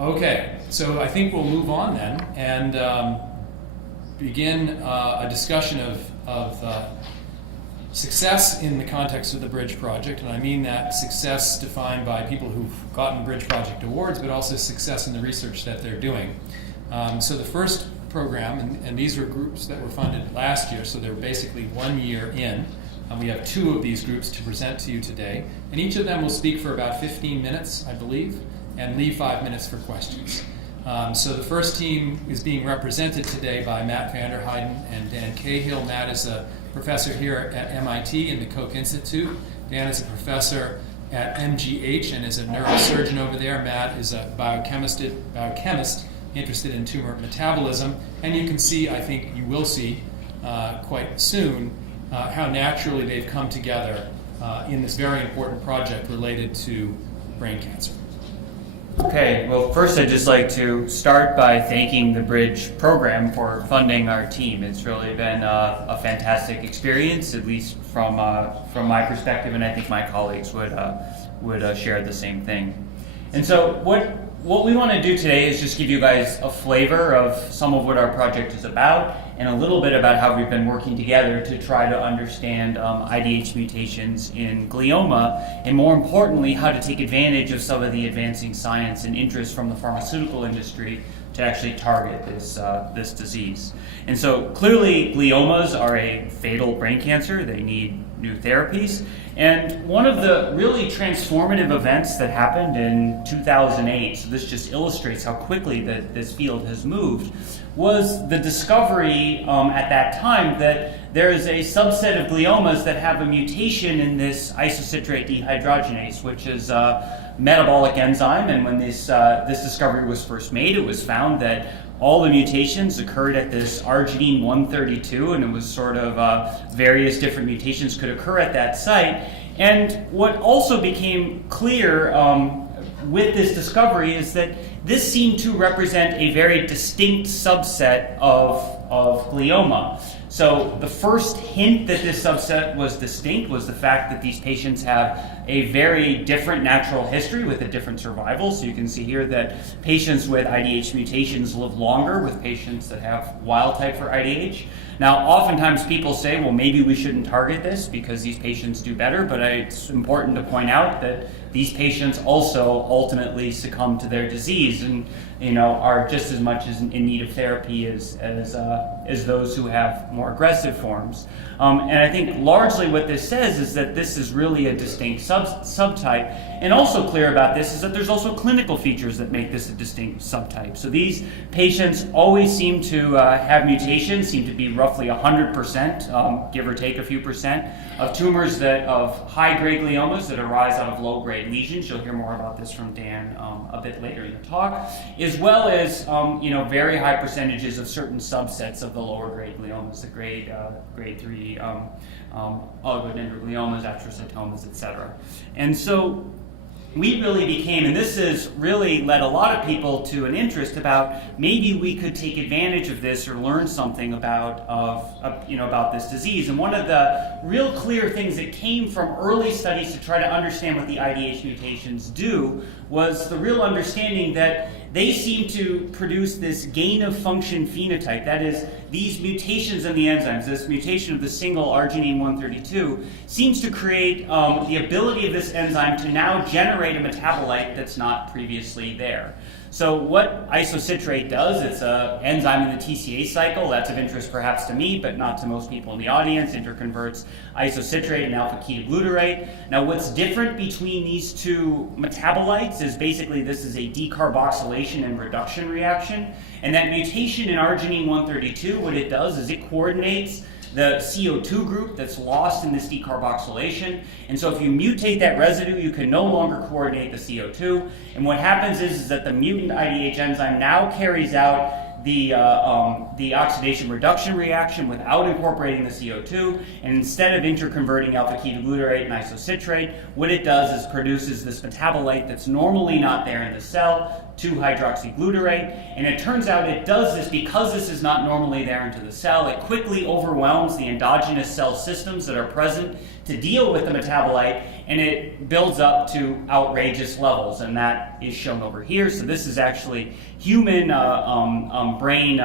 Okay, so I think we'll move on then and begin a discussion of success in the context of the Bridge Project, and I mean that success defined by people who've gotten Bridge Project awards, but also success in the research that they're doing. So the first program, and these were groups that were funded last year, so they're basically 1 year in. We have 2 of these groups to present to you today, and each of them will speak for about 15 minutes, I believe, and leave 5 minutes for questions. So the first team is being represented today by Matt Vander Heiden and Dan Cahill. Matt is a professor here at MIT in the Koch Institute. Dan is a professor at MGH and is a neurosurgeon over there. Matt is a biochemist interested in tumor metabolism. And you can see, I think you will see quite soon, how naturally they've come together in this very important project related to brain cancer. Okay, well, first I'd just like to start by thanking the Bridge program for funding our team. It's really been a fantastic experience, at least from my perspective, and I think my colleagues would share the same thing. And so what we want to do today is just give you guys a flavor of some of what our project is about and a little bit about how we've been working together to try to understand IDH mutations in glioma, and more importantly, how to take advantage of some of the advancing science and interest from the pharmaceutical industry to actually target this disease. And so clearly gliomas are a fatal brain cancer. They need new therapies. And one of the really transformative events that happened in 2008, so this just illustrates how quickly that this field has moved, was the discovery at that time that there is a subset of gliomas that have a mutation in this isocitrate dehydrogenase, which is a metabolic enzyme. And when this discovery was first made, it was found that all the mutations occurred at this arginine 132, and it was sort of various different mutations could occur at that site. And what also became clear with this discovery is that this seemed to represent a very distinct subset of glioma. So the first hint that this subset was distinct was the fact that these patients have a very different natural history with a different survival. So you can see here that patients with IDH mutations live longer with patients that have wild type for IDH. Now, oftentimes people say, well, maybe we shouldn't target this because these patients do better, but it's important to point out that these patients also ultimately succumb to their disease and are just as much as in need of therapy as those who have more aggressive forms. And I think largely what this says is that this is really a distinct subtype. And also clear about this is that there's also clinical features that make this a distinct subtype. So these patients always seem to have mutations, seem to be roughly 100%, give or take a few percent, of tumors of high-grade gliomas that arise out of low-grade lesions. You'll hear more about this from Dan a bit later in the talk, as well as very high percentages of certain subsets of the lower-grade gliomas, the grade 3 oligodendrogliomas, astrocytomas, etc. And so we really became, and this has really led a lot of people to an interest about maybe we could take advantage of this or learn something about this disease. And one of the real clear things that came from early studies to try to understand what the IDH mutations do was the real understanding that they seem to produce this gain-of-function phenotype. That is, these mutations in the enzymes, this mutation of the single arginine 132, seems to create the ability of this enzyme to now generate a metabolite that's not previously there. So what isocitrate does, it's an enzyme in the TCA cycle. That's of interest perhaps to me, but not to most people in the audience. Interconverts isocitrate and alpha-ketoglutarate. Now what's different between these two metabolites is basically this is a decarboxylation and reduction reaction. And that mutation in arginine 132, what it does is it coordinates the CO2 group that's lost in this decarboxylation. And so if you mutate that residue, you can no longer coordinate the CO2. And what happens is that the mutant IDH enzyme now carries out the oxidation reduction reaction without incorporating the CO2. And instead of interconverting alpha-ketoglutarate and isocitrate, what it does is produces this metabolite that's normally not there in the cell, 2-hydroxyglutarate, and it turns out it does this because this is not normally there into the cell. It quickly overwhelms the endogenous cell systems that are present to deal with the metabolite, and it builds up to outrageous levels, and that is shown over here. So this is actually human brain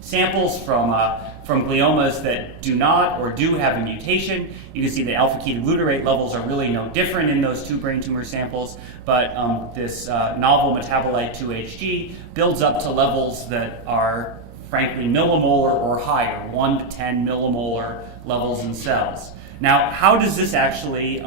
samples from gliomas that do not or do have a mutation. You can see the alpha-ketoglutarate levels are really no different in those 2 brain tumor samples, but this novel metabolite 2-HG builds up to levels that are frankly millimolar or higher, 1 to 10 millimolar levels in cells. Now, how does this actually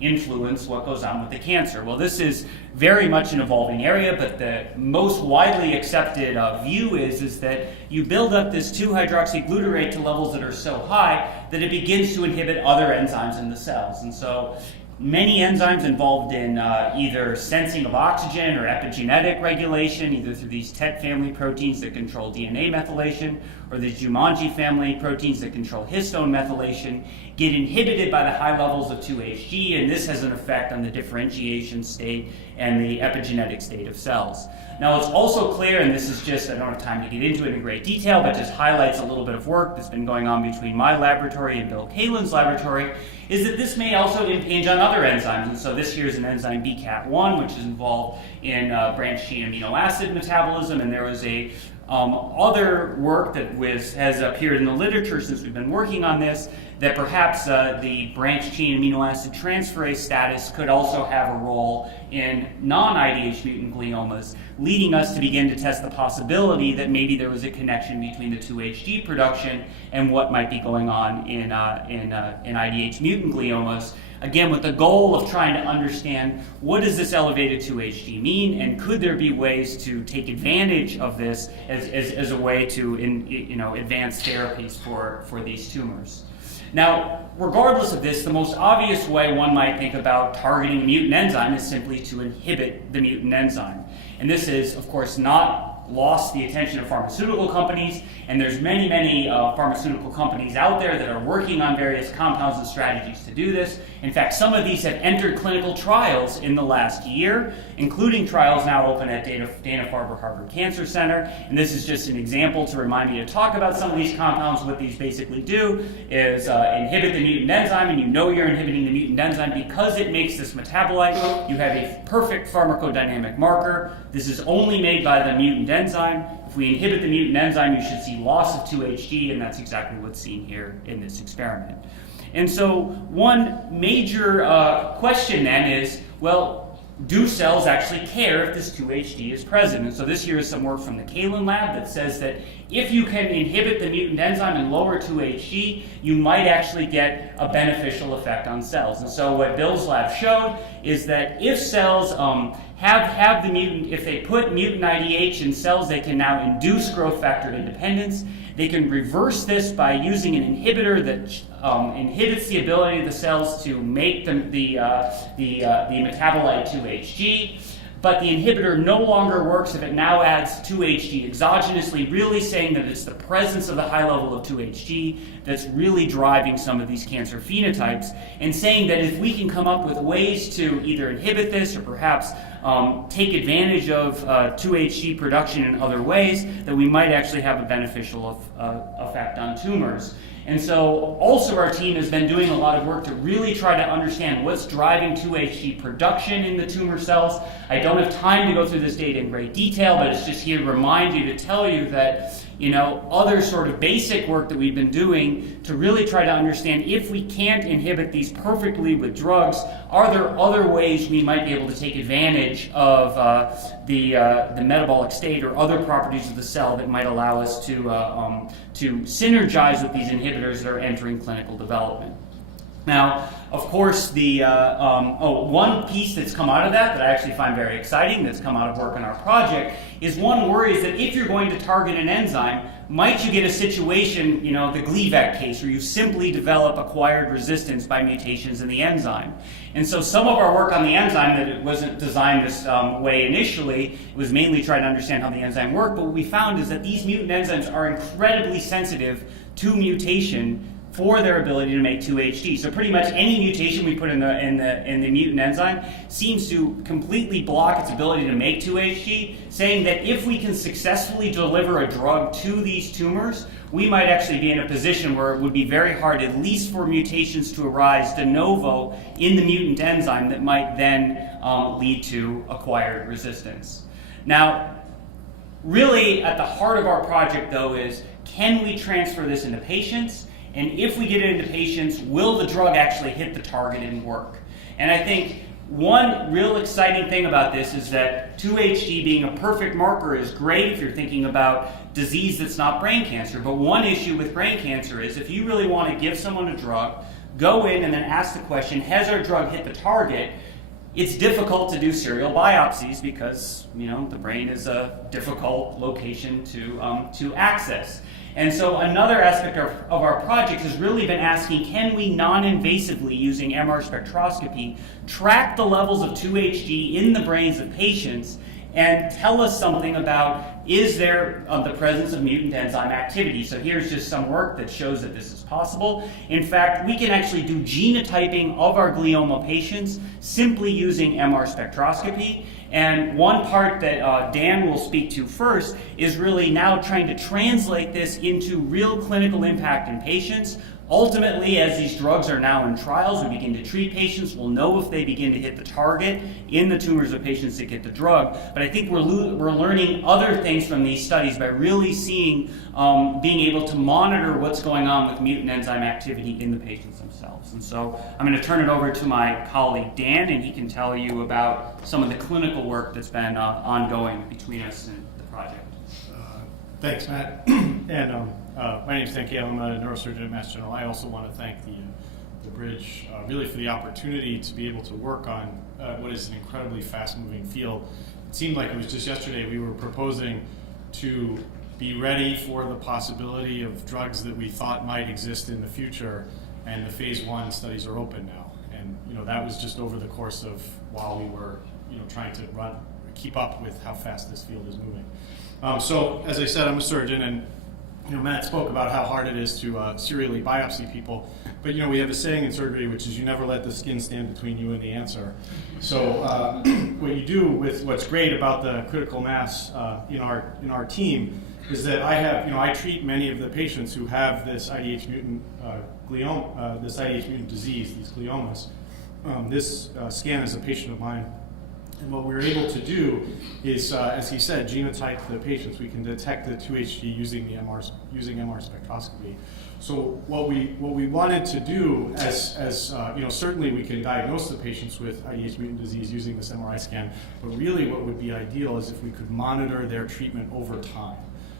influence what goes on with the cancer? Well, this is very much an evolving area, but the most widely accepted view is that you build up this 2-hydroxyglutarate to levels that are so high that it begins to inhibit other enzymes in the cells. And so many enzymes involved in either sensing of oxygen or epigenetic regulation, either through these TET family proteins that control DNA methylation, or the Jumanji family proteins that control histone methylation, get inhibited by the high levels of 2-HG, and this has an effect on the differentiation state and the epigenetic state of cells. Now, it's also clear, and this is just, I don't have time to get into it in great detail, but just highlights a little bit of work that's been going on between my laboratory and Bill Kaelin's laboratory, is that this may also impinge on other enzymes. And so this here is an enzyme BCAT1, which is involved in branched chain amino acid metabolism, and there was a other work that has appeared in the literature since we've been working on this, that perhaps the branched chain amino acid transferase status could also have a role in non-IDH mutant gliomas, leading us to begin to test the possibility that maybe there was a connection between the 2-HG production and what might be going on in IDH mutant gliomas. Again, with the goal of trying to understand what does this elevated 2-HG mean, and could there be ways to take advantage of this as a way to advance therapies for these tumors. Now, regardless of this, the most obvious way one might think about targeting a mutant enzyme is simply to inhibit the mutant enzyme. And this is, of course, not lost the attention of pharmaceutical companies, and there's many pharmaceutical companies out there that are working on various compounds and strategies to do this. In fact, some of these have entered clinical trials in the last year, including trials now open at Dana-Farber Harvard Cancer Center. And this is just an example to remind me to talk about some of these compounds. What these basically do is inhibit the mutant enzyme, and you know you're inhibiting the mutant enzyme because it makes this metabolite. You have a perfect pharmacodynamic marker. This is only made by the mutant enzyme. If we inhibit the mutant enzyme, you should see loss of 2-HG, and that's exactly what's seen here in this experiment. And so one major question then is, well, do cells actually care if this 2-HG is present? And so this here is some work from the Kaelin lab that says that if you can inhibit the mutant enzyme and lower 2-HG, you might actually get a beneficial effect on cells. And so what Bill's lab showed is that if cells have the mutant, if they put mutant IDH in cells, they can now induce growth factor independence. They can reverse this by using an inhibitor that inhibits the ability of the cells to make the metabolite 2-HG. But the inhibitor no longer works if it now adds 2-HG exogenously, really saying that it's the presence of the high level of 2-HG that's really driving some of these cancer phenotypes, and saying that if we can come up with ways to either inhibit this or perhaps take advantage of 2-HG production in other ways, that we might actually have a beneficial effect on tumors. And so also our team has been doing a lot of work to really try to understand what's driving 2-HG production in the tumor cells. I don't have time to go through this data in great detail, but it's just here to remind you, to tell you that other sort of basic work that we've been doing to really try to understand if we can't inhibit these perfectly with drugs, are there other ways we might be able to take advantage of the metabolic state or other properties of the cell that might allow us to synergize with these inhibitors that are entering clinical development. Now, of course, one piece that's come out of that I actually find very exciting, that's come out of work on our project, is one worry is that if you're going to target an enzyme, might you get a situation, the Gleevec case, where you simply develop acquired resistance by mutations in the enzyme. And so some of our work on the enzyme, that it wasn't designed this way initially, it was mainly trying to understand how the enzyme worked, but what we found is that these mutant enzymes are incredibly sensitive to mutation for their ability to make 2-HT. So pretty much any mutation we put in the mutant enzyme seems to completely block its ability to make 2-HT, saying that if we can successfully deliver a drug to these tumors, we might actually be in a position where it would be very hard, at least for mutations to arise de novo in the mutant enzyme that might then lead to acquired resistance. Now, really at the heart of our project, though, is can we transfer this into patients? And if we get it into patients, will the drug actually hit the target and work? And I think one real exciting thing about this is that 2-HT being a perfect marker is great if you're thinking about disease that's not brain cancer. But one issue with brain cancer is if you really want to give someone a drug, go in and then ask the question, has our drug hit the target? It's difficult to do serial biopsies because, the brain is a difficult location to access. And so another aspect of our project has really been asking, can we non-invasively, using MR spectroscopy, track the levels of 2-HT in the brains of patients and tell us something about, is there the presence of mutant enzyme activity? So here's just some work that shows that this is possible. In fact, we can actually do genotyping of our glioma patients simply using MR spectroscopy. And one part that Dan will speak to first is really now trying to translate this into real clinical impact in patients. Ultimately, as these drugs are now in trials, we begin to treat patients. We'll know if they begin to hit the target in the tumors of patients that get the drug. But I think we're learning other things from these studies by really seeing, being able to monitor what's going on with mutant enzyme activity in the patients themselves. And so I'm going to turn it over to my colleague Dan, and he can tell you about some of the clinical work that's been ongoing between us and the project. Thanks, Matt. And my name is Cahill. I'm a neurosurgeon at Mass General. I also want to thank the Bridge really for the opportunity to be able to work on what is an incredibly fast-moving field. It seemed like it was just yesterday we were proposing to be ready for the possibility of drugs that we thought might exist in the future, and the phase 1 studies are open now. And that was just over the course of while we were trying to keep up with how fast this field is moving. So as I said, I'm a surgeon, and Matt spoke about how hard it is to serially biopsy people, but we have a saying in surgery, which is you never let the skin stand between you and the answer. So what you do with what's great about the critical mass in our team is that I treat many of the patients who have this IDH mutant glioma, this IDH mutant disease, these gliomas. This scan is a patient of mine. And what we're able to do is, as he said, genotype the patients. We can detect the 2-HT using MR spectroscopy. So what we wanted to do, as certainly we can diagnose the patients with IDH mutant disease using this MRI scan. But really, what would be ideal is if we could monitor their treatment over time.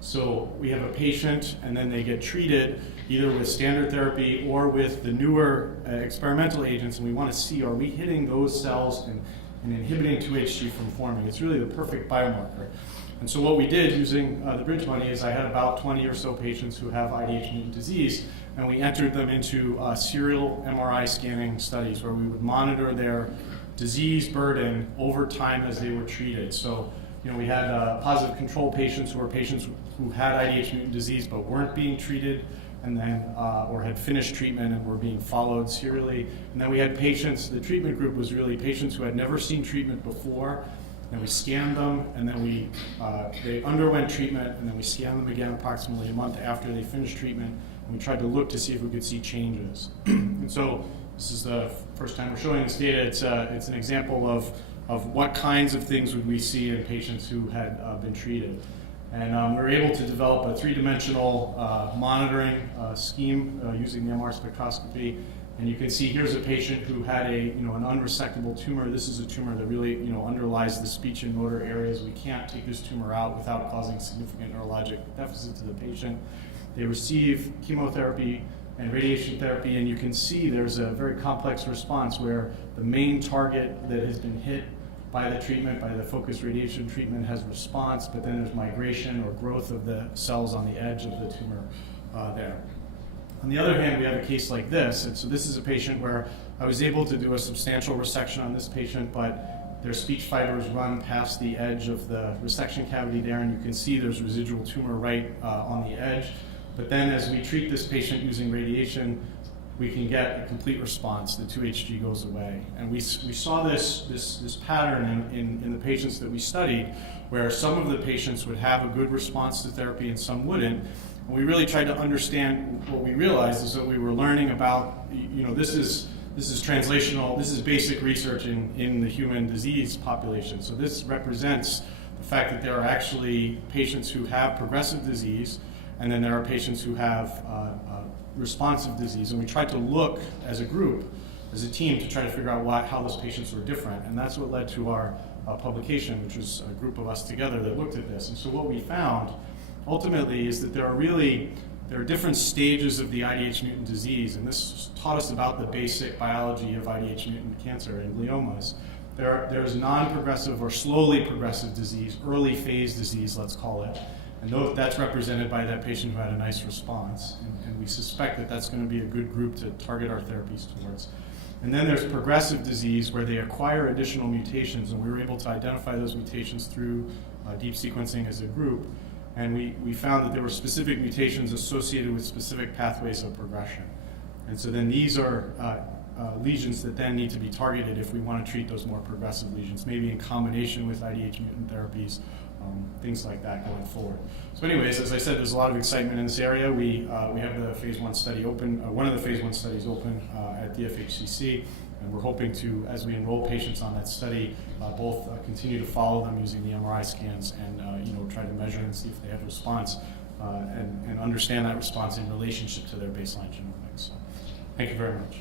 So we have a patient, and then they get treated either with standard therapy or with the newer experimental agents, and we want to see, are we hitting those cells and inhibiting 2-HT from forming? It's really the perfect biomarker. And so what we did using the Bridge money is I had about 20 or so patients who have IDH mutant disease, and we entered them into serial MRI scanning studies where we would monitor their disease burden over time as they were treated. So we had positive control patients who were patients who had IDH mutant disease but weren't being treated, and then or had finished treatment and were being followed serially. And then we had patients, the treatment group was really patients who had never seen treatment before, and we scanned them, and then they underwent treatment, and then we scanned them again approximately a month after they finished treatment, and we tried to look to see if we could see changes. And so this is the first time we're showing this data. It's an example of what kinds of things would we see in patients who had been treated. And we were able to develop a three-dimensional monitoring scheme using the MR spectroscopy. And you can see here's a patient who had an unresectable tumor. This is a tumor that really underlies the speech and motor areas. We can't take this tumor out without causing significant neurologic deficit to the patient. They receive chemotherapy and radiation therapy, and you can see there's a very complex response where the main target that has been hit by the treatment, by the focused radiation treatment, has response, but then there's migration or growth of the cells on the edge of the tumor there. On the other hand, we have a case like this, and so this is a patient where I was able to do a substantial resection on this patient, but their speech fibers run past the edge of the resection cavity there, and you can see there's residual tumor right on the edge. But then as we treat this patient using radiation, we can get a complete response. The 2-HG goes away. And we saw this pattern in the patients that we studied, where some of the patients would have a good response to therapy and some wouldn't. And we really tried to understand. What we realized is that we were learning about, this is translational, this is basic research in the human disease population. So this represents the fact that there are actually patients who have progressive disease, and then there are patients who have responsive disease. And we tried to look as a group, as a team, to try to figure out how those patients were different. And that's what led to our publication, which was a group of us together that looked at this. And so what we found ultimately is that there are different stages of the IDH mutant disease, and this taught us about the basic biology of IDH mutant cancer and gliomas. There's non-progressive or slowly progressive disease, early phase disease, let's call it, and that's represented by that patient who had a nice response, and we suspect that that's going to be a good group to target our therapies towards. And then there's progressive disease, where they acquire additional mutations, and we were able to identify those mutations through deep sequencing as a group. And we found that there were specific mutations associated with specific pathways of progression. And so then these are lesions that then need to be targeted if we want to treat those more progressive lesions, maybe in combination with IDH mutant therapies, things like that going forward. So anyways, as I said, there's a lot of excitement in this area. We have the phase 1 study open, one of the phase 1 studies open at DFHCC. And we're hoping to, as we enroll patients on that study, both continue to follow them using the MRI scans and try to measure and see if they have response and understand that response in relationship to their baseline genomics. So, thank you very much.